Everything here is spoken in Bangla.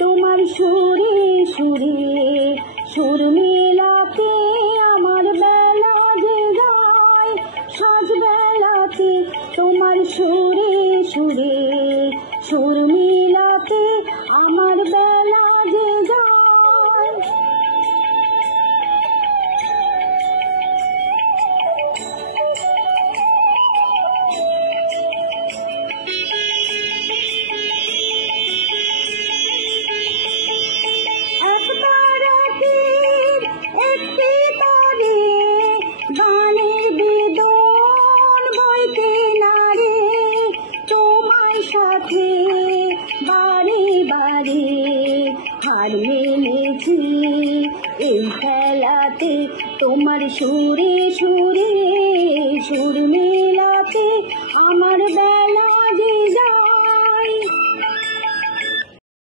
তোমার সুরে সুরে সুর মেলাতে আমার বেলা যে যায়, সাজ বেলাতে তোমার সুরে সুরে সুর মেলাতে আমার বেলা যে যায়। বারে বারে হার মেনেছি এই খেলাতে তোমার সুরে সুরে সুর মেলা।